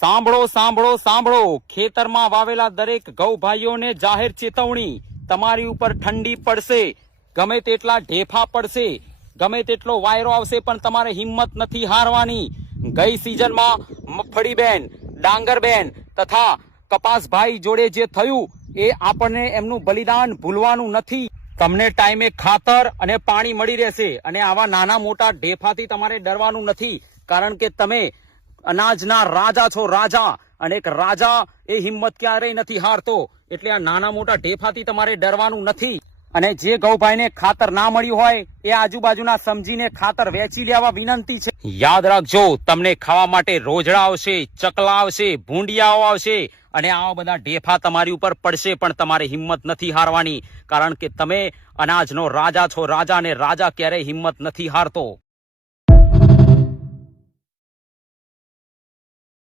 સાંભળો સાંભળો સાંભળો, ખેતરમાં વાવેલા દરેક ગૌ ભાઈઓને જાહેર ચેતવણી, તમારી ઉપર ઠંડી પડશે, ગમે તેટલા ઢેફા પડશે, ગમે તેટલો વાયરો આવશે, પણ તમારે હિંમત નથી હારવાની. ગઈ સિઝનમાં મગફળીબેન, ડાંગરબેન તથા કપાસભાઈ જોડે જે થયું એ આપણને એમનું બલિદાન ભૂલવાનું નથી. તમને ટાઈમે ખાતર અને પાણી મળી રહેશે, અને આવા નાના મોટા ઢેફાથી તમારે ડરવાનું નથી, કારણ કે તમે અનાજના રાજા છો, રાજા. અને એક રાજા એ હિંમત ક્યારેય નથી હારતો, એટલે આ નાના મોટા ઢેફાથી તમારે ડરવાનું નથી. અને જે ગૌભાઈને ખાતર ના મળ્યું હોય એ આજુબાજુના સમજીને ખાતર વેચી લેવા વિનંતી છે. યાદ રાખજો, તમને ખાવા માટે રોજડા આવશે, ચકલા આવશે, ભૂંડિયાઓ આવશે, અને આવા બધા ઢેફા તમારી ઉપર પડશે, પણ તમારે હિંમત નથી હારવાની, કારણ કે તમે અનાજનો રાજા છો, રાજા. અને રાજા ક્યારેય હિંમત નથી હારતો.